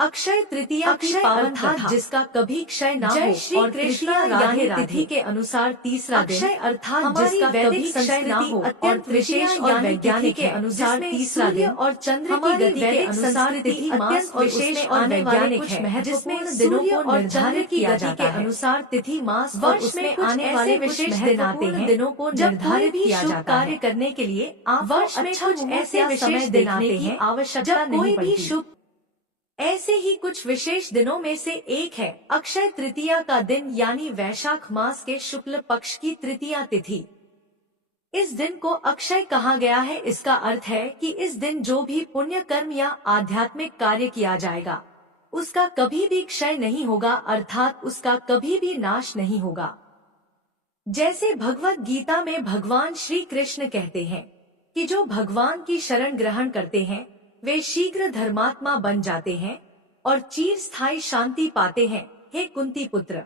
अक्षय तृतीया की पावन कथा जिसका कभी क्षय न हो और तृतीया यानी तिथि के अनुसार तीसरा दिन अक्षय अर्थात जिसका वैदिक क्षय न हो अत्यंत विशेष और वैज्ञानिक के अनुसार तीसरा दिन और चंद्र की गति के अनुसार तिथि अत्यंत विशेष और वैज्ञानिक है जिसमें दिनों को निर्धारित किया जाता है अनुसार तिथि मास वर्ष में आने वाले विशेष दिन आते हैं दिनों को निर्धारित किया जाता है कार्य करने के लिए वर्ष में कुछ ऐसे विशेष दिन आते हैं आवश्यकता नहीं पड़ती। ऐसे ही कुछ विशेष दिनों में से एक है अक्षय तृतीया का दिन यानी वैशाख मास के शुक्ल पक्ष की तृतीया तिथि। इस दिन को अक्षय कहा गया है। इसका अर्थ है कि इस दिन जो भी पुण्य कर्म या आध्यात्मिक कार्य किया जाएगा उसका कभी भी क्षय नहीं होगा अर्थात उसका कभी भी नाश नहीं होगा। जैसे भगवत गीता में भगवान श्री कृष्ण कहते हैं कि जो भगवान की शरण ग्रहण करते हैं वे शीघ्र धर्मात्मा बन जाते हैं और चिर स्थायी शांति पाते हैं। हे कुंती पुत्र,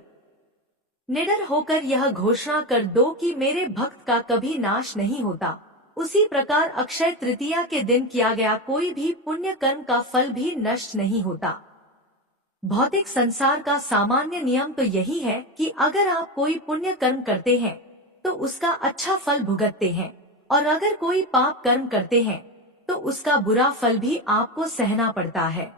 निडर होकर यह घोषणा कर दो कि मेरे भक्त का कभी नाश नहीं होता। उसी प्रकार अक्षय तृतीया के दिन किया गया कोई भी पुण्य कर्म का फल भी नष्ट नहीं होता। भौतिक संसार का सामान्य नियम तो यही है कि अगर आप कोई पुण्य कर्म करते हैं तो उसका अच्छा फल भुगतते हैं और अगर कोई पाप कर्म करते हैं तो उसका बुरा फल भी आपको सहना पड़ता है।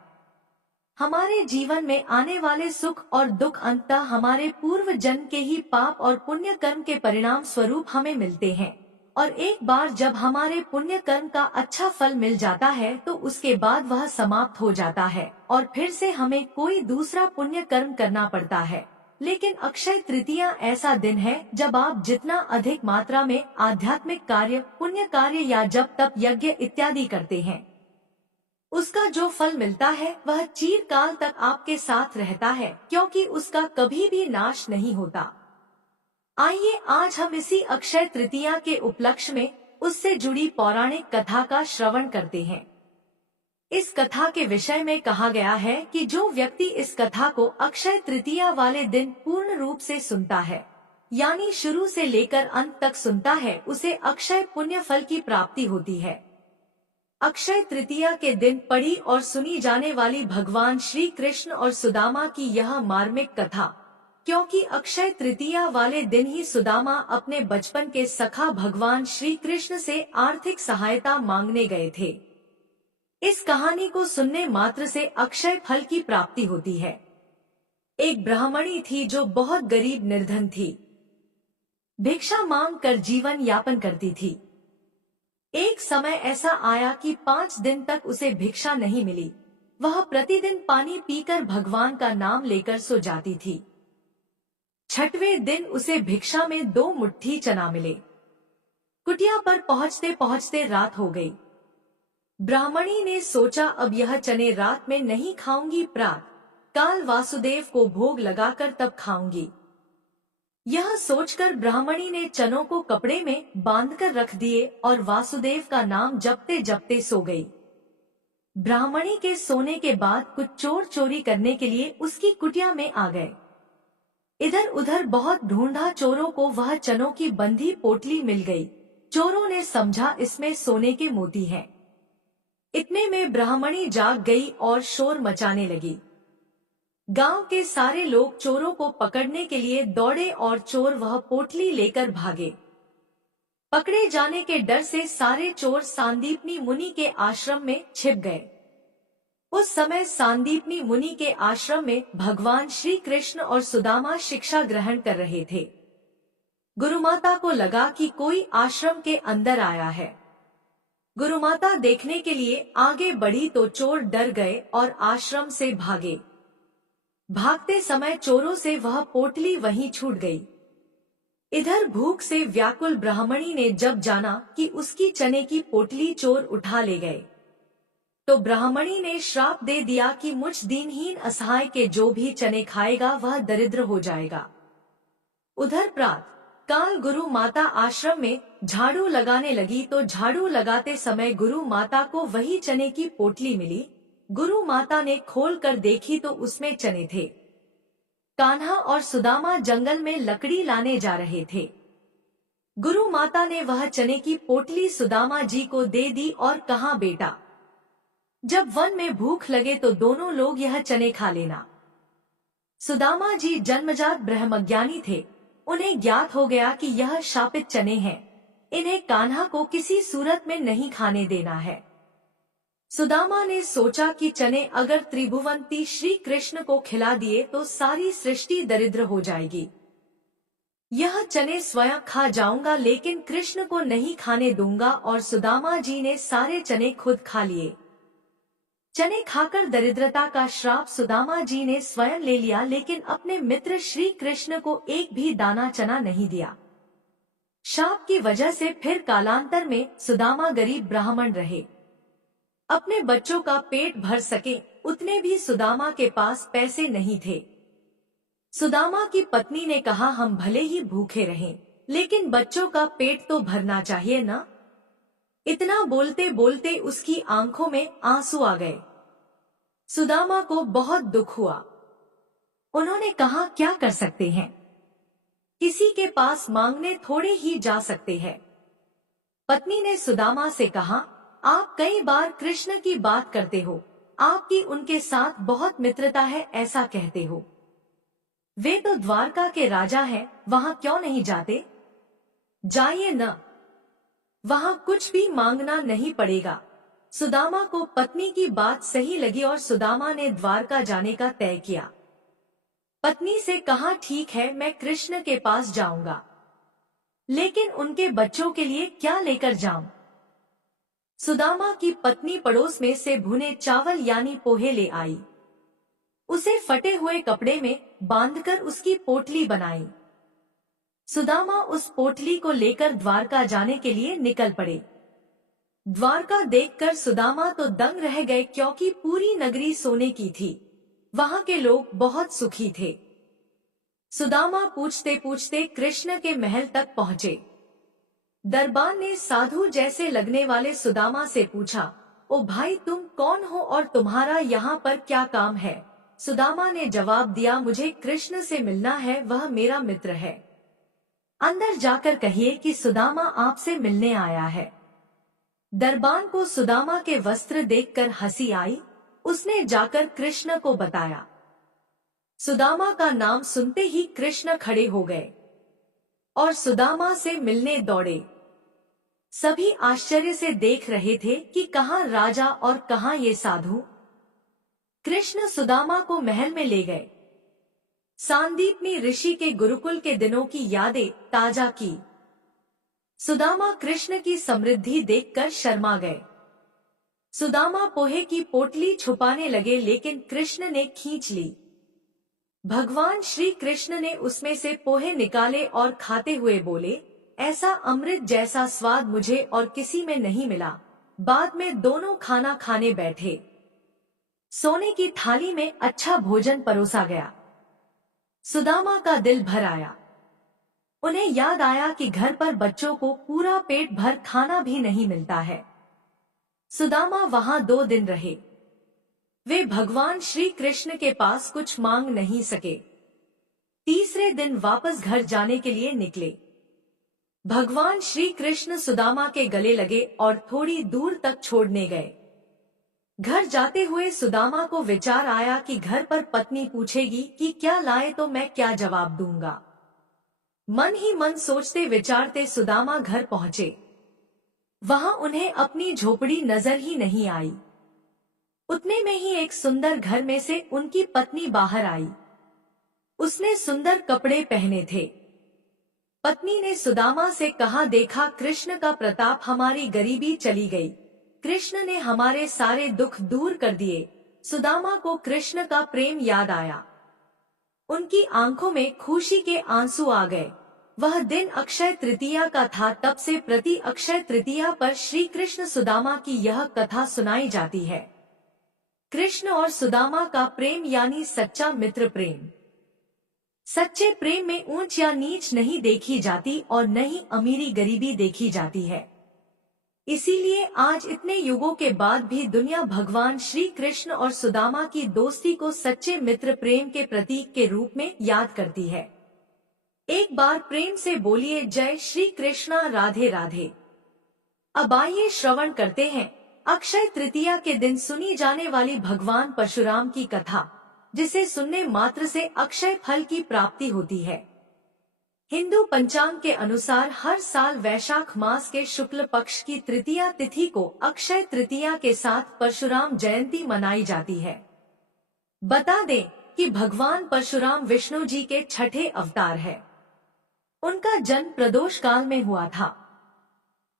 हमारे जीवन में आने वाले सुख और दुख अंततः हमारे पूर्व जन्म के ही पाप और पुण्य कर्म के परिणाम स्वरूप हमें मिलते हैं और एक बार जब हमारे पुण्य कर्म का अच्छा फल मिल जाता है तो उसके बाद वह समाप्त हो जाता है और फिर से हमें कोई दूसरा पुण्य कर्म करना पड़ता है। लेकिन अक्षय तृतीया ऐसा दिन है जब आप जितना अधिक मात्रा में आध्यात्मिक कार्य पुण्य कार्य या जप तप यज्ञ इत्यादि करते हैं उसका जो फल मिलता है वह चिरकाल तक आपके साथ रहता है क्योंकि उसका कभी भी नाश नहीं होता। आइए आज हम इसी अक्षय तृतीया के उपलक्ष्य में उससे जुड़ी पौराणिक कथा का श्रवण करते हैं। इस कथा के विषय में कहा गया है कि जो व्यक्ति इस कथा को अक्षय तृतीया वाले दिन पूर्ण रूप से सुनता है यानी शुरू से लेकर अंत तक सुनता है उसे अक्षय पुण्य फल की प्राप्ति होती है। अक्षय तृतीया के दिन पढ़ी और सुनी जाने वाली भगवान श्री कृष्ण और सुदामा की यह मार्मिक कथा, क्योंकि अक्षय तृतीया वाले दिन ही सुदामा अपने बचपन के सखा भगवान श्री कृष्ण से आर्थिक सहायता मांगने गए थे। इस कहानी को सुनने मात्र से अक्षय फल की प्राप्ति होती है। एक ब्राह्मणी थी जो बहुत गरीब निर्धन थी, भिक्षा मांग कर जीवन यापन करती थी। एक समय ऐसा आया कि 5 दिन तक उसे भिक्षा नहीं मिली। वह प्रतिदिन पानी पीकर भगवान का नाम लेकर सो जाती थी। 6वें दिन उसे भिक्षा में 2 मुट्ठी चना मिले। कुटिया पर पहुँचते पहुँचते रात हो गई। ब्राह्मणी ने सोचा अब यह चने रात में नहीं खाऊंगी, प्रातः काल वासुदेव को भोग लगाकर तब खाऊंगी। यह सोचकर ब्राह्मणी ने चनों को कपड़े में बांधकर रख दिए और वासुदेव का नाम जपते जपते सो गई। ब्राह्मणी के सोने के बाद कुछ चोर चोरी करने के लिए उसकी कुटिया में आ गए। इधर उधर बहुत ढूंढा, चोरों को वह चनों की बंधी पोटली मिल गई। चोरों ने समझा इसमें सोने के मोती हैं। इतने में ब्राह्मणी जाग गई और शोर मचाने लगी। गांव के सारे लोग चोरों को पकड़ने के लिए दौड़े और चोर वह पोटली लेकर भागे। पकड़े जाने के डर से सारे चोर सांदीपनी मुनि के आश्रम में छिप गए। उस समय सांदीपनी मुनि के आश्रम में भगवान श्री कृष्ण और सुदामा शिक्षा ग्रहण कर रहे थे। गुरुमाता को लगा कि कोई आश्रम के अंदर आया है। गुरुमाता देखने के लिए आगे बढ़ी तो चोर डर गए और आश्रम से भागे। भागते समय चोरों से वह पोटली वहीं छूट गई। इधर भूख से व्याकुल ब्राह्मणी ने जब जाना कि उसकी चने की पोटली चोर उठा ले गए तो ब्राह्मणी ने श्राप दे दिया कि मुझ दीनहीन असहाय के जो भी चने खाएगा वह दरिद्र हो जाएगा। उधर प्रातः काल गुरु माता आश्रम में झाड़ू लगाने लगी तो झाड़ू लगाते समय गुरु माता को वही चने की पोटली मिली। गुरु माता ने खोल कर देखी तो उसमें चने थे। कान्हा और सुदामा जंगल में लकड़ी लाने जा रहे थे। गुरु माता ने वह चने की पोटली सुदामा जी को दे दी और कहा, बेटा जब वन में भूख लगे तो दोनों लोग यह चने खा लेना। सुदामा जी जन्मजात ब्रह्मज्ञानी थे। उन्हें ज्ञात हो गया कि यह शापित चने हैं, इन्हें कान्हा को किसी सूरत में नहीं खाने देना है। सुदामा ने सोचा कि चने अगर त्रिभुवंती श्री कृष्ण को खिला दिए तो सारी सृष्टि दरिद्र हो जाएगी। यह चने स्वयं खा जाऊंगा लेकिन कृष्ण को नहीं खाने दूंगा, और सुदामा जी ने सारे चने खुद खा लिए। चने खाकर दरिद्रता का श्राप सुदामा जी ने स्वयं ले लिया, लेकिन अपने मित्र श्री कृष्ण को एक भी दाना चना नहीं दिया। शाप की वजह से फिर कालांतर में सुदामा गरीब ब्राह्मण रहे। अपने बच्चों का पेट भर सके उतने भी सुदामा के पास पैसे नहीं थे। सुदामा की पत्नी ने कहा, हम भले ही भूखे रहें, लेकिन बच्चों का पेट तो भरना चाहिए ना। इतना बोलते बोलते उसकी आंखों में आंसू आ गए। सुदामा को बहुत दुख हुआ। उन्होंने कहा, क्या कर सकते हैं, किसी के पास मांगने थोड़े ही जा सकते हैं। पत्नी ने सुदामा से कहा, आप कई बार कृष्ण की बात करते हो, आपकी उनके साथ बहुत मित्रता है ऐसा कहते हो। वे तो द्वारका के राजा हैं, वहां क्यों नहीं जाते? जाइए न, वहां कुछ भी मांगना नहीं पड़ेगा। सुदामा को पत्नी की बात सही लगी और सुदामा ने द्वारका जाने का तय किया। पत्नी से कहा, ठीक है, मैं कृष्ण के पास जाऊंगा, लेकिन उनके बच्चों के लिए क्या लेकर जाऊं? सुदामा की पत्नी पड़ोस में से भुने चावल यानी पोहे ले आई। उसे फटे हुए कपड़े में बांधकर उसकी पोटली बनाई। सुदामा उस पोटली को लेकर द्वारका जाने के लिए निकल पड़े। द्वारका देखकर सुदामा तो दंग रह गए, क्योंकि पूरी नगरी सोने की थी। वहां के लोग बहुत सुखी थे। सुदामा पूछते पूछते कृष्ण के महल तक पहुँचे। दरबान ने साधु जैसे लगने वाले सुदामा से पूछा, ओ भाई, तुम कौन हो और तुम्हारा यहाँ पर क्या काम है? सुदामा ने जवाब दिया, मुझे कृष्ण से मिलना है, वह मेरा मित्र है। अंदर जाकर कहिए कि सुदामा आपसे मिलने आया है। दरबान को सुदामा के वस्त्र देखकर हंसी आई। उसने जाकर कृष्ण को बताया। सुदामा का नाम सुनते ही कृष्ण खड़े हो गए और सुदामा से मिलने दौड़े। सभी आश्चर्य से देख रहे थे कि कहाँ राजा और कहाँ ये साधु। कृष्ण सुदामा को महल में ले गए। सांदीपनी ऋषि के गुरुकुल के दिनों की यादें ताजा की। सुदामा कृष्ण की समृद्धि देखकर शर्मा गए। सुदामा पोहे की पोटली छुपाने लगे, लेकिन कृष्ण ने खींच ली। भगवान श्री कृष्ण ने उसमें से पोहे निकाले और खाते हुए बोले, ऐसा अमृत जैसा स्वाद मुझे और किसी में नहीं मिला। बाद में दोनों खाना खाने बैठे। सोने की थाली में अच्छा भोजन परोसा गया। सुदामा का दिल भर आया। उन्हें याद आया कि घर पर बच्चों को पूरा पेट भर खाना भी नहीं मिलता है। सुदामा वहां 2 दिन रहे। वे भगवान श्री कृष्ण के पास कुछ मांग नहीं सके। तीसरे दिन वापस घर जाने के लिए निकले। भगवान श्री कृष्ण सुदामा के गले लगे और थोड़ी दूर तक छोड़ने गए। घर जाते हुए सुदामा को विचार आया कि घर पर पत्नी पूछेगी कि क्या लाए तो मैं क्या जवाब दूंगा। मन ही मन सोचते विचारते सुदामा घर पहुंचे। वहां उन्हें अपनी झोपड़ी नजर ही नहीं आई। उतने में ही एक सुंदर घर में से उनकी पत्नी बाहर आई। उसने सुंदर कपड़े पहने थे। पत्नी ने सुदामा से कहा, देखा कृष्ण का प्रताप, हमारी गरीबी चली गई। कृष्ण ने हमारे सारे दुख दूर कर दिए। सुदामा को कृष्ण का प्रेम याद आया। उनकी आंखों में खुशी के आंसू आ गए। वह दिन अक्षय तृतीया का था। तब से प्रति अक्षय तृतीया पर श्री कृष्ण सुदामा की यह कथा सुनाई जाती है। कृष्ण और सुदामा का प्रेम यानी सच्चा मित्र प्रेम। सच्चे प्रेम में ऊंच या नीच नहीं देखी जाती और न ही अमीरी गरीबी देखी जाती है। इसीलिए आज इतने युगों के बाद भी दुनिया भगवान श्री कृष्ण और सुदामा की दोस्ती को सच्चे मित्र प्रेम के प्रतीक के रूप में याद करती है। एक बार प्रेम से बोलिए, जय श्री कृष्णा, राधे राधे। अब आइए श्रवण करते हैं अक्षय तृतीया के दिन सुनी जाने वाली भगवान परशुराम की कथा, जिसे सुनने मात्र से अक्षय फल की प्राप्ति होती है। हिंदू पंचांग के अनुसार हर साल वैशाख मास के शुक्ल पक्ष की तृतीया तिथि को अक्षय तृतीया के साथ परशुराम जयंती मनाई जाती है। बता दें कि भगवान परशुराम विष्णु जी के छठे अवतार है। उनका जन्म प्रदोष काल में हुआ था।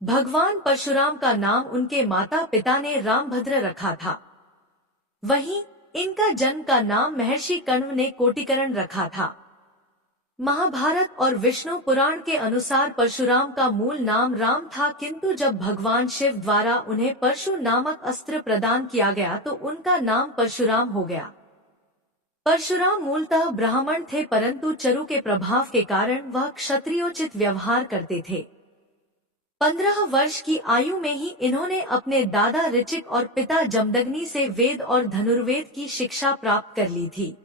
भगवान परशुराम का नाम उनके माता पिता ने रामभद्र रखा था। वहीं इनका जन्म का नाम महर्षि कण्व ने कोटिकरण रखा था। महाभारत और विष्णु पुराण के अनुसार परशुराम का मूल नाम राम था, किंतु जब भगवान शिव द्वारा उन्हें परशु नामक अस्त्र प्रदान किया गया तो उनका नाम परशुराम हो गया। परशुराम मूलतः ब्राह्मण थे, परंतु चरु के प्रभाव के कारण वह क्षत्रियोचित व्यवहार करते थे। 15 वर्ष की आयु में ही इन्होंने अपने दादा ऋचिक और पिता जमदग्नि से वेद और धनुर्वेद की शिक्षा प्राप्त कर ली थी।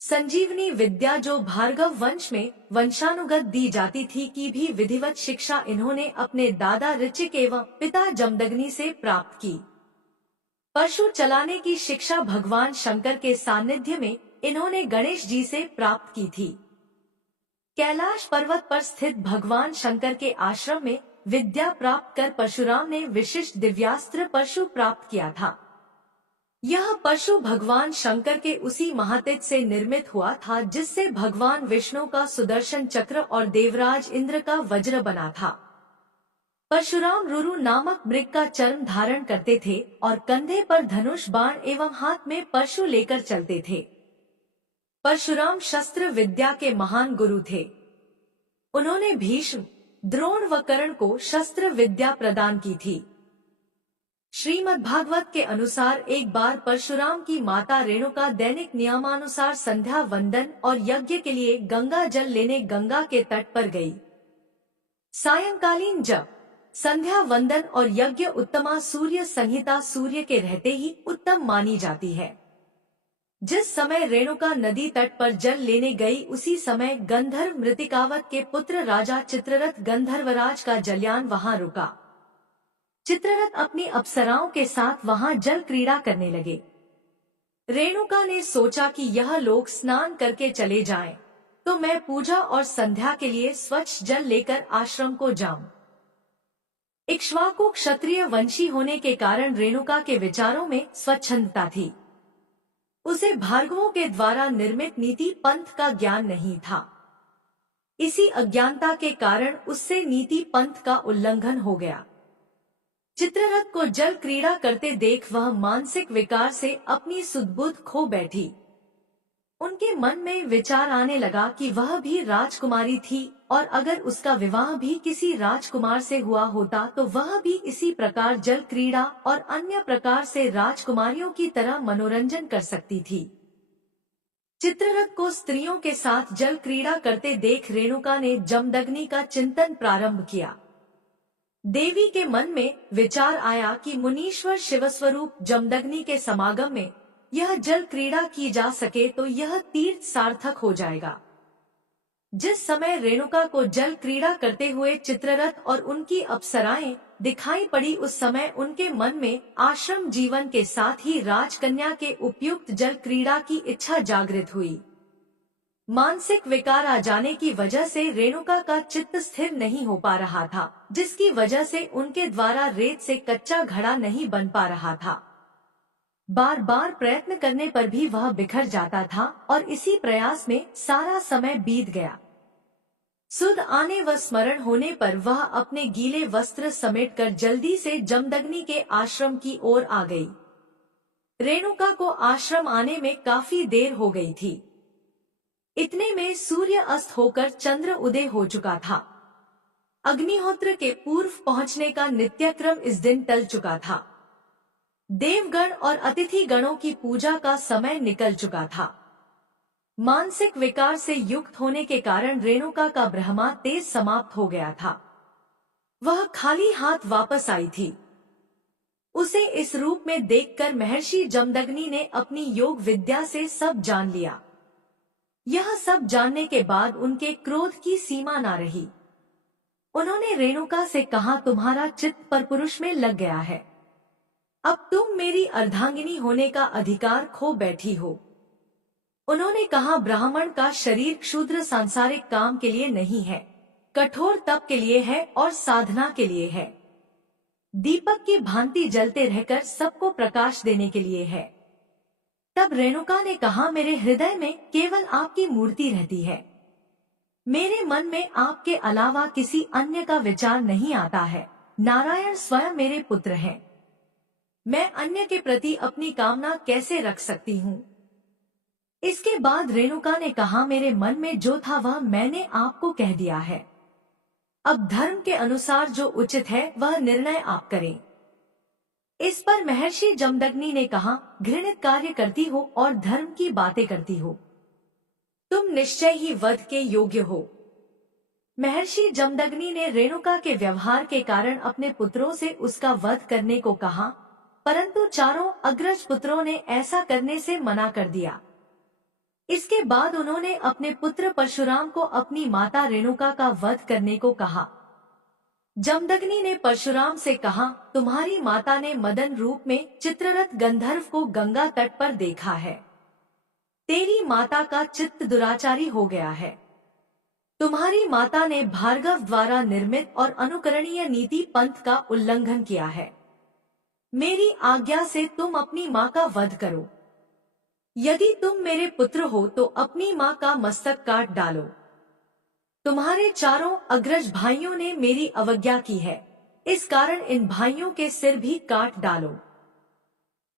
संजीवनी विद्या, जो भार्गव वंश में वंशानुगत दी जाती थी, की भी विधिवत शिक्षा इन्होंने अपने दादा ऋचिक एवं पिता जमदग्नि से प्राप्त की। पशु चलाने की शिक्षा भगवान शंकर के सानिध्य में इन्होंने गणेश जी से प्राप्त की थी। कैलाश पर्वत पर स्थित भगवान शंकर के आश्रम में विद्या प्राप्त कर परशुराम ने विशिष्ट दिव्यास्त्र परशु प्राप्त किया था। यह परशु भगवान शंकर के उसी महातेज से निर्मित हुआ था जिससे भगवान विष्णु का सुदर्शन चक्र और देवराज इंद्र का वज्र बना था। परशुराम रुरु नामक मृग का चर्म धारण करते थे और कंधे पर धनुष बाण एवं हाथ में परशु लेकर चलते थे। परशुराम शस्त्र विद्या के महान गुरु थे। उन्होंने भीष्म, द्रोण व कर्ण को शस्त्र विद्या प्रदान की थी। श्रीमद्भागवत के अनुसार एक बार परशुराम की माता रेणुका दैनिक नियमानुसार संध्या वंदन और यज्ञ के लिए गंगा जल लेने गंगा के तट पर गई। सायंकालीन जब संध्या वंदन और यज्ञ उत्तमा सूर्य संहिता सूर्य के रहते ही उत्तम मानी जाती है। जिस समय रेणुका नदी तट पर जल लेने गई, उसी समय गंधर्व मृतिकावत के पुत्र राजा चित्ररथ गंधर्वराज का जलयान वहां रुका। चित्ररथ अपनी अप्सराओं के साथ वहां जल क्रीड़ा करने लगे। रेणुका ने सोचा कि यह लोग स्नान करके चले जाएं, तो मैं पूजा और संध्या के लिए स्वच्छ जल लेकर आश्रम को जाऊं। इक्ष्वाकु क्षत्रिय वंशी होने के कारण रेणुका के विचारों में स्वच्छंदता थी। उसे भार्गवों के द्वारा निर्मित नीति पंथ का ज्ञान नहीं था। इसी अज्ञानता के कारण उससे नीति पंथ का उल्लंघन हो गया। चित्ररथ को जल क्रीड़ा करते देख वह मानसिक विकार से अपनी सुध-बुध खो बैठी। उनके मन में विचार आने लगा कि वह भी राजकुमारी थी और अगर उसका विवाह भी किसी राजकुमार से हुआ होता तो वह भी इसी प्रकार जल क्रीड़ा और अन्य प्रकार से राजकुमारियों की तरह मनोरंजन कर सकती थी। चित्ररथ को स्त्रियों के साथ जल क्रीड़ा करते देख रेणुका ने जमदग्नि का चिंतन प्रारंभ किया। देवी के मन में विचार आया कि मुनीश्वर शिवस्वरूप जमदग्नि के समागम में यह जल क्रीड़ा की जा सके तो यह तीर्थ सार्थक हो जाएगा। जिस समय रेणुका को जल क्रीड़ा करते हुए चित्ररथ और उनकी अप्सराएं दिखाई पड़ी, उस समय उनके मन में आश्रम जीवन के साथ ही राजकन्या के उपयुक्त जल क्रीड़ा की इच्छा जागृत हुई। मानसिक विकार आ जाने की वजह से रेणुका का चित्त स्थिर नहीं हो पा रहा था, जिसकी वजह से उनके द्वारा रेत से कच्चा घड़ा नहीं बन पा रहा था। बार बार प्रयत्न करने पर भी वह बिखर जाता था और इसी प्रयास में सारा समय बीत गया। सुध आने व स्मरण होने पर वह अपने गीले वस्त्र समेटकर जल्दी से जमदग्नि के आश्रम की ओर आ गई। रेणुका को आश्रम आने में काफी देर हो गई थी। इतने में सूर्य अस्त होकर चंद्र उदय हो चुका था। अग्निहोत्र के पूर्व पहुंचने का नित्यक्रम इस दिन टल चुका था। देवगण और अतिथि गणों की पूजा का समय निकल चुका था। मानसिक विकार से युक्त होने के कारण रेणुका का ब्रह्मा तेज समाप्त हो गया था। वह खाली हाथ वापस आई थी। उसे इस रूप में देखकर महर्षि जमदग्नि ने अपनी योग विद्या से सब जान लिया। यह सब जानने के बाद उनके क्रोध की सीमा न रही। उन्होंने रेणुका से कहा, तुम्हारा चित्त परपुरुष में लग गया है। अब तुम मेरी अर्धांगिनी होने का अधिकार खो बैठी हो। उन्होंने कहा, ब्राह्मण का शरीर क्षुद्र सांसारिक काम के लिए नहीं है, कठोर तप के लिए है और साधना के लिए है। दीपक की भांति जलते रहकर सबको प्रकाश देने के लिए है। तब रेणुका ने कहा, मेरे हृदय में केवल आपकी मूर्ति रहती है। मेरे मन में आपके अलावा किसी अन्य का विचार नहीं आता है। नारायण स्वयं मेरे पुत्र हैं। मैं अन्य के प्रति अपनी कामना कैसे रख सकती हूँ? इसके बाद रेणुका ने कहा, मेरे मन में जो था वह मैंने आपको कह दिया है। अब धर्म के अनुसार जो उचित है वह निर्णय आप करें। इस पर महर्षि जमदग्नि ने कहा, घृणित कार्य करती हो और धर्म की बातें करती हो। तुम निश्चय ही वध के योग्य हो। महर्षि जमदग्नि ने रेणुका के व्यवहार के कारण अपने पुत्रों से उसका वध करने को कहा, परंतु चारों अग्रज पुत्रों ने ऐसा करने से मना कर दिया। इसके बाद उन्होंने अपने पुत्र परशुराम को अपनी माता रेणुका का वध करने को कहा। जमदग्नि ने परशुराम से कहा, तुम्हारी माता ने मदन रूप में चित्ररथ गंधर्व को गंगा तट पर देखा है। तेरी माता का चित्त दुराचारी हो गया है। तुम्हारी माता ने भार्गव द्वारा निर्मित और अनुकरणीय नीति पंथ का उल्लंघन किया है। मेरी आज्ञा से तुम अपनी माँ का वध करो। यदि तुम मेरे पुत्र हो तो अपनी माँ का मस्तक काट डालो। तुम्हारे चारों अग्रज भाइयों ने मेरी अवज्ञा की है, इस कारण इन भाइयों के सिर भी काट डालो।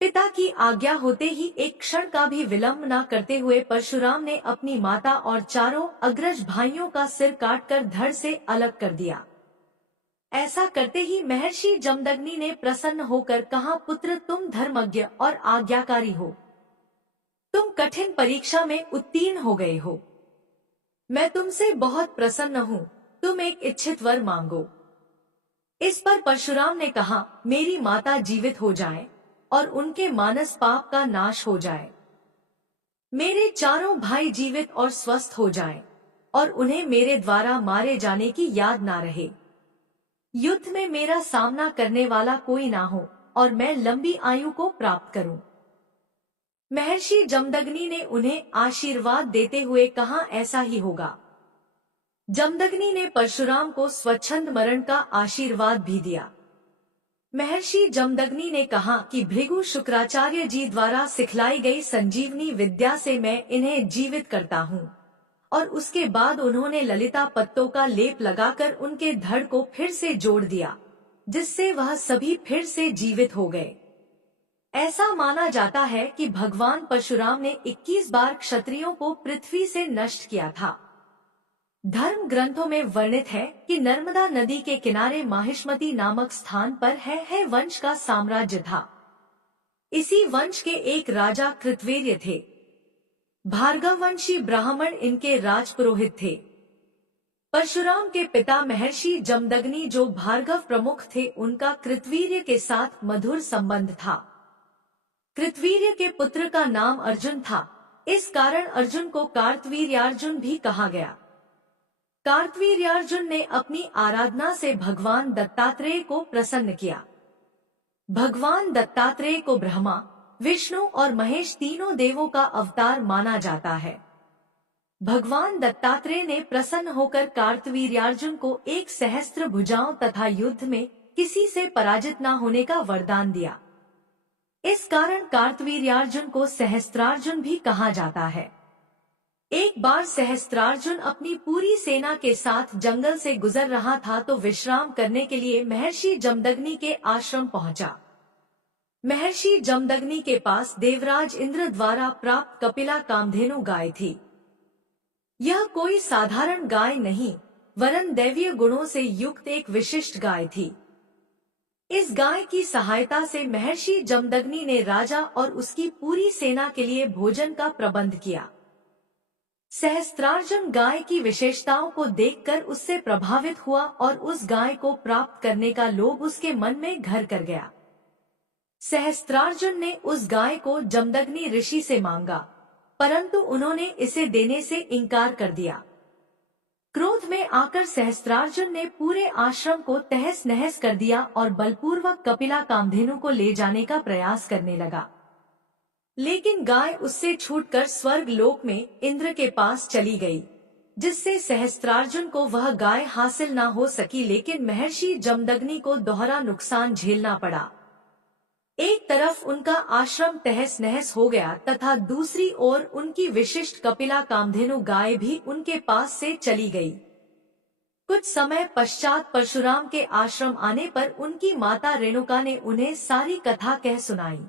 पिता की आज्ञा होते ही एक क्षण का भी विलंब न करते हुए परशुराम ने अपनी माता और चारों अग्रज भाइयों का सिर काटकर धड़ से अलग कर दिया। ऐसा करते ही महर्षि जमदग्नि ने प्रसन्न होकर कहा, पुत्र तुम धर्मज्ञ और आज्ञाकारी हो। तुम कठिन परीक्षा में उत्तीर्ण हो गए हो। मैं तुमसे बहुत प्रसन्न हूँ। तुम एक इच्छित वर मांगो। इस पर परशुराम ने कहा, मेरी माता जीवित हो जाए और उनके मानस पाप का नाश हो जाए। मेरे चारों भाई जीवित और स्वस्थ हो जाएं और उन्हें मेरे द्वारा मारे जाने की याद ना रहे। युद्ध में मेरा सामना करने वाला कोई ना हो और मैं लंबी आयु को प्राप्त करूं। महर्षि जमदग्नि ने उन्हें आशीर्वाद देते हुए कहा, ऐसा ही होगा। जमदग्नि ने परशुराम को स्वच्छंद मरण का आशीर्वाद भी दिया। महर्षि जमदग्नि ने कहा कि भृगु शुक्राचार्य जी द्वारा सिखलाई गई संजीवनी विद्या से मैं इन्हें जीवित करता हूँ। और उसके बाद उन्होंने ललिता पत्तों का लेप लगाकर उनके धड़ को फिर से जोड़ दिया, जिससे वह सभी फिर से जीवित हो गए। ऐसा माना जाता है कि भगवान परशुराम ने 21 बार क्षत्रियों को पृथ्वी से नष्ट किया था। धर्म ग्रंथों में वर्णित है कि नर्मदा नदी के किनारे माहिष्मती नामक स्थान पर है वंश का साम्राज्य था। इसी वंश के एक राजा कृतवीर्य थे। भार्गववंशी ब्राह्मण इनके राजपुरोहित थे। परशुराम के पिता महर्षि जमदग्नि जो भार्गव प्रमुख थे, उनका कृतवीर्य के साथ मधुर संबंध था। कृतवीर्य के पुत्र का नाम अर्जुन था, इस कारण अर्जुन को कार्तवीर्यार्जुन भी कहा गया। कार्तवीर्यार्जुन ने अपनी आराधना से भगवान दत्तात्रेय को प्रसन्न किया। भगवान दत्तात्रेय को ब्रह्मा, विष्णु और महेश तीनों देवों का अवतार माना जाता है। भगवान दत्तात्रेय ने प्रसन्न होकर कार्तवीर्यार्जुन को 1 सहस्त्र भुजाओं तथा युद्ध में किसी से पराजित न होने का वरदान दिया। इस कारण कार्तवीर्यार्जुन को सहस्त्रार्जुन भी कहा जाता है। एक बार सहस्त्रार्जुन अपनी पूरी सेना के साथ जंगल से गुजर रहा था तो विश्राम करने के लिए महर्षि जमदग्नि के आश्रम पहुंचा। महर्षि जमदग्नि के पास देवराज इंद्र द्वारा प्राप्त कपिला कामधेनु गाय थी। यह कोई साधारण गाय नहीं, वरन दैवीय गुणों से युक्त एक विशिष्ट गाय थी। इस गाय की सहायता से महर्षि जमदग्नि ने राजा और उसकी पूरी सेना के लिए भोजन का प्रबंध किया। सहस्त्रार्जुन गाय की विशेषताओं को देखकर उससे प्रभावित हुआ और उस गाय को प्राप्त करने का लोभ उसके मन में घर कर गया। सहस्त्रार्जुन ने उस गाय को जमदग्नि ऋषि से मांगा, परंतु उन्होंने इसे देने से इनकार कर दिया। क्रोध में आकर सहस्त्रार्जुन ने पूरे आश्रम को तहस नहस कर दिया और बलपूर्वक कपिला कामधेनु को ले जाने का प्रयास करने लगा। लेकिन गाय उससे छूटकर स्वर्ग लोक में इंद्र के पास चली गई, जिससे सहस्त्रार्जुन को वह गाय हासिल न हो सकी। लेकिन महर्षि जमदग्नि को दोहरा नुकसान झेलना पड़ा। एक तरफ उनका आश्रम तहस नहस हो गया तथा दूसरी ओर उनकी विशिष्ट कपिला कामधेनु गाय भी उनके पास से चली गई। कुछ समय पश्चात परशुराम के आश्रम आने पर उनकी माता रेणुका ने उन्हें सारी कथा कह सुनाई।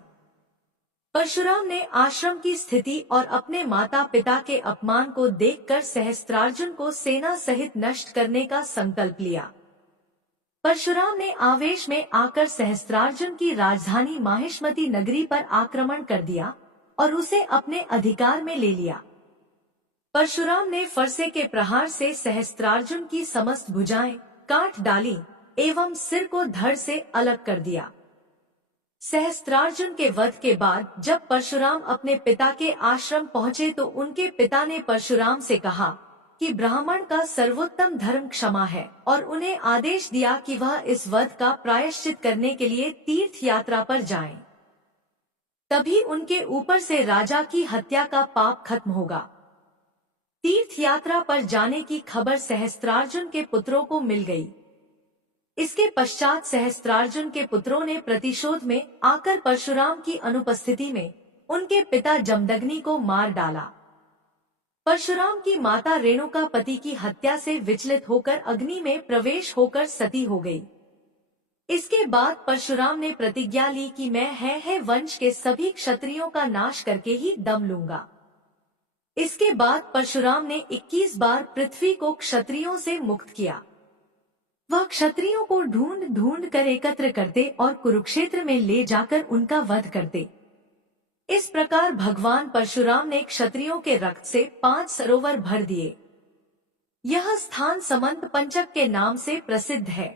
परशुराम ने आश्रम की स्थिति और अपने माता पिता के अपमान को देखकर सहस्त्रार्जुन को सेना सहित नष्ट करने का संकल्प लिया। परशुराम ने आवेश में आकर सहस्त्रार्जुन की राजधानी माहिष्मती नगरी पर आक्रमण कर दिया और उसे अपने अधिकार में ले लिया। परशुराम ने फरसे के प्रहार से सहस्त्रार्जुन की समस्त भुजाएं काट डाली एवं सिर को धड़ से अलग कर दिया। सहस्त्रार्जुन के वध के बाद जब परशुराम अपने पिता के आश्रम पहुँचे तो उनके पिता ने परशुराम से कहा कि ब्राह्मण का सर्वोत्तम धर्म क्षमा है और उन्हें आदेश दिया कि वह इस वध का प्रायश्चित करने के लिए तीर्थ यात्रा पर जाएं। तभी उनके ऊपर से राजा की हत्या का पाप खत्म होगा। तीर्थ यात्रा पर जाने की खबर सहस्त्रार्जुन के पुत्रों को मिल गई। इसके पश्चात सहस्त्रार्जुन के पुत्रों ने प्रतिशोध में आकर परशुराम की अनुपस्थिति में उनके पिता जमदग्नि को मार डाला। परशुराम की माता रेणुका पति की हत्या से विचलित होकर अग्नि में प्रवेश होकर सती हो गई। इसके बाद परशुराम ने प्रतिज्ञा ली कि मैं है वंश के सभी क्षत्रियों का नाश करके ही दम लूंगा। इसके बाद परशुराम ने 21 बार पृथ्वी को क्षत्रियों से मुक्त किया। वह क्षत्रियों को ढूंढ ढूंढ कर एकत्र करते और कुरुक्षेत्र में ले जाकर उनका वध करते। इस प्रकार भगवान परशुराम ने क्षत्रियों के रक्त से 5 सरोवर भर दिए। यह स्थान समंत पंचक के नाम से प्रसिद्ध है।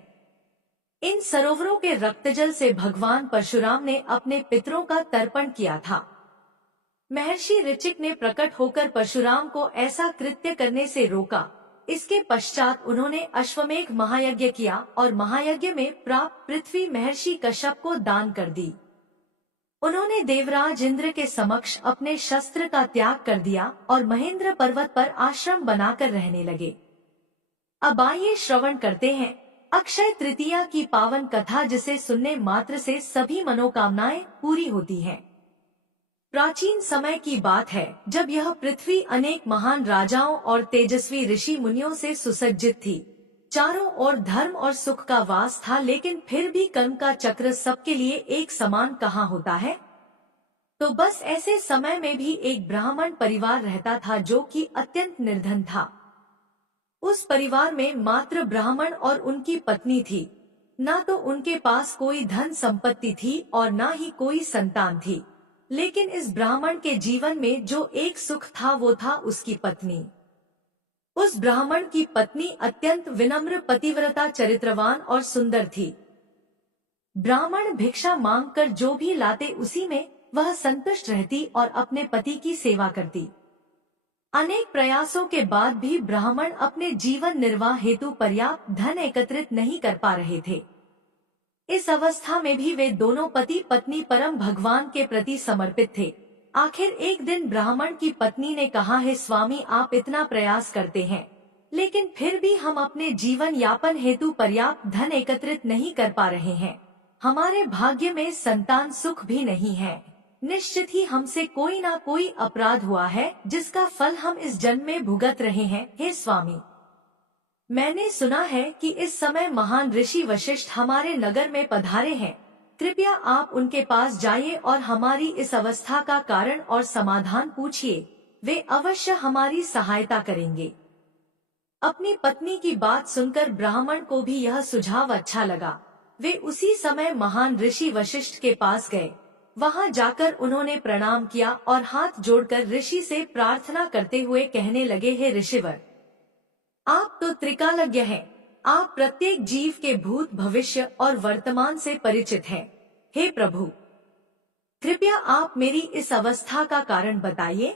इन सरोवरों के रक्तजल से भगवान परशुराम ने अपने पितरों का तर्पण किया था। महर्षि ऋचिक ने प्रकट होकर परशुराम को ऐसा कृत्य करने से रोका। इसके पश्चात उन्होंने अश्वमेघ महायज्ञ किया और महायज्ञ में प्राप्त पृथ्वी महर्षि कश्यप को दान कर दी। उन्होंने देवराज इंद्र के समक्ष अपने शस्त्र का त्याग कर दिया और महेंद्र पर्वत पर आश्रम बनाकर रहने लगे। अब आइए श्रवण करते हैं अक्षय तृतीया की पावन कथा, जिसे सुनने मात्र से सभी मनोकामनाएं पूरी होती हैं। प्राचीन समय की बात है जब यह पृथ्वी अनेक महान राजाओं और तेजस्वी ऋषि मुनियों से सुसज्जित थी। चारों ओर धर्म और सुख का वास था, लेकिन फिर भी कर्म का चक्र सबके लिए एक समान कहाँ होता है। तो बस ऐसे समय में भी एक ब्राह्मण परिवार रहता था जो कि अत्यंत निर्धन था। उस परिवार में मात्र ब्राह्मण और उनकी पत्नी थी। ना तो उनके पास कोई धन संपत्ति थी और ना ही कोई संतान थी। लेकिन इस ब्राह्मण के जीवन में जो एक सुख था वो था उसकी पत्नी। उस ब्राह्मण की पत्नी अत्यंत विनम्र, पतिव्रता, चरित्रवान और सुंदर थी। ब्राह्मण भिक्षा मांगकर जो भी लाते उसी में वह संतुष्ट रहती और अपने पति की सेवा करती। अनेक प्रयासों के बाद भी ब्राह्मण अपने जीवन निर्वाह हेतु पर्याप्त धन एकत्रित नहीं कर पा रहे थे। इस अवस्था में भी वे दोनों पति पत्नी परम भगवान के प्रति समर्पित थे। आखिर एक दिन ब्राह्मण की पत्नी ने कहा, है स्वामी, आप इतना प्रयास करते हैं लेकिन फिर भी हम अपने जीवन यापन हेतु पर्याप्त धन एकत्रित नहीं कर पा रहे हैं। हमारे भाग्य में संतान सुख भी नहीं है। निश्चित ही हमसे कोई ना कोई अपराध हुआ है जिसका फल हम इस जन्म में भुगत रहे हैं। हे स्वामी, मैंने सुना है कि इस समय महान ऋषि वशिष्ठ हमारे नगर में पधारे हैं। कृपया आप उनके पास जाइए और हमारी इस अवस्था का कारण और समाधान पूछिए। वे अवश्य हमारी सहायता करेंगे। अपनी पत्नी की बात सुनकर ब्राह्मण को भी यह सुझाव अच्छा लगा। वे उसी समय महान ऋषि वशिष्ठ के पास गए। वहां जाकर उन्होंने प्रणाम किया और हाथ जोड़कर ऋषि से प्रार्थना करते हुए कहने लगे, हे ऋषिवर, आप तो त्रिकालज्ञ हैं। आप प्रत्येक जीव के भूत, भविष्य और वर्तमान से परिचित हैं। हे प्रभु, कृपया आप मेरी इस अवस्था का कारण बताइए।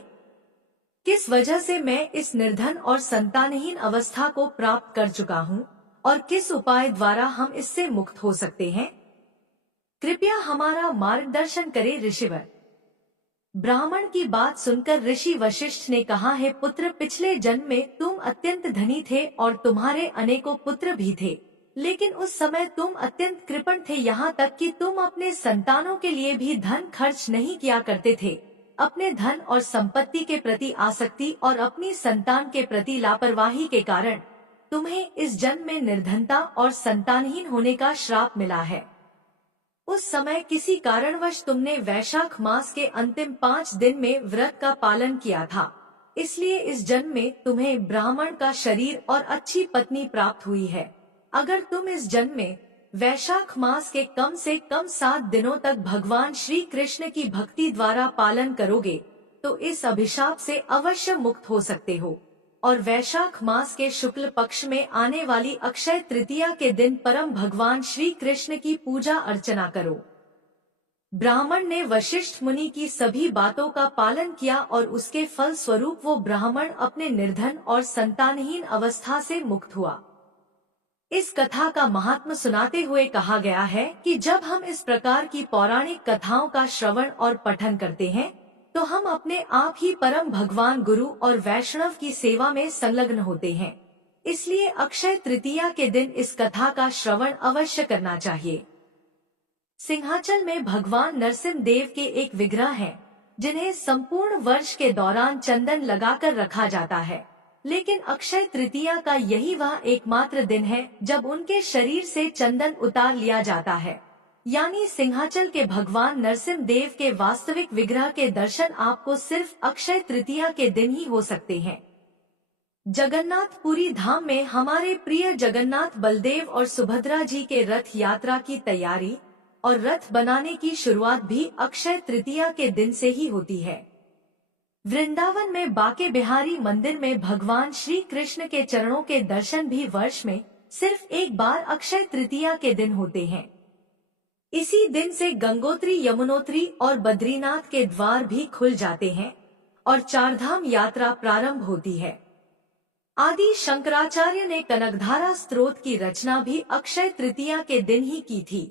किस वजह से मैं इस निर्धन और संतानहीन अवस्था को प्राप्त कर चुका हूँ और किस उपाय द्वारा हम इससे मुक्त हो सकते हैं? कृपया हमारा मार्गदर्शन करें ऋषिवर। ब्राह्मण की बात सुनकर ऋषि वशिष्ठ ने कहा, है पुत्र, पिछले जन्म में तुम अत्यंत धनी थे और तुम्हारे अनेकों पुत्र भी थे, लेकिन उस समय तुम अत्यंत कृपण थे, यहाँ तक कि तुम अपने संतानों के लिए भी धन खर्च नहीं किया करते थे। अपने धन और संपत्ति के प्रति आसक्ति और अपनी संतान के प्रति लापरवाही के कारण तुम्हें इस जन्म में निर्धनता और संतानहीन होने का श्राप मिला है। उस समय किसी कारणवश तुमने वैशाख मास के अंतिम 5 दिन में व्रत का पालन किया था, इसलिए इस जन्म में तुम्हें ब्राह्मण का शरीर और अच्छी पत्नी प्राप्त हुई है। अगर तुम इस जन्म में वैशाख मास के कम से कम 7 दिनों तक भगवान श्री कृष्ण की भक्ति द्वारा पालन करोगे तो इस अभिशाप से अवश्य मुक्त हो सकते हो और वैशाख मास के शुक्ल पक्ष में आने वाली अक्षय तृतीया के दिन परम भगवान श्री कृष्ण की पूजा अर्चना करो। ब्राह्मण ने वशिष्ठ मुनि की सभी बातों का पालन किया और उसके फल स्वरूप वो ब्राह्मण अपने निर्धन और संतानहीन अवस्था से मुक्त हुआ। इस कथा का महात्म सुनाते हुए कहा गया है कि जब हम इस प्रकार की पौराणिक कथाओं का श्रवण और पठन करते हैं तो हम अपने आप ही परम भगवान गुरु और वैष्णव की सेवा में संलग्न होते हैं। इसलिए अक्षय तृतीया के दिन इस कथा का श्रवण अवश्य करना चाहिए। सिंहाचल में भगवान नरसिंह देव के एक विग्रह हैं, जिन्हें संपूर्ण वर्ष के दौरान चंदन लगाकर रखा जाता है, लेकिन अक्षय तृतीया का यही वह एकमात्र दिन है जब उनके शरीर से चंदन उतार लिया जाता है। यानी सिंहाचल के भगवान नरसिंह देव के वास्तविक विग्रह के दर्शन आपको सिर्फ अक्षय तृतीया के दिन ही हो सकते हैं। जगन्नाथपुरी धाम में हमारे प्रिय जगन्नाथ बलदेव और सुभद्रा जी के रथ यात्रा की तैयारी और रथ बनाने की शुरुआत भी अक्षय तृतीया के दिन से ही होती है। वृंदावन में बाके बिहारी मंदिर में भगवान श्री कृष्ण के चरणों के दर्शन भी वर्ष में सिर्फ एक बार अक्षय तृतीया के दिन होते हैं। इसी दिन से गंगोत्री, यमुनोत्री और बद्रीनाथ के द्वार भी खुल जाते हैं और चारधाम यात्रा प्रारंभ होती है। आदि शंकराचार्य ने कनकधारा स्तोत्र की रचना भी अक्षय तृतीया के दिन ही की थी।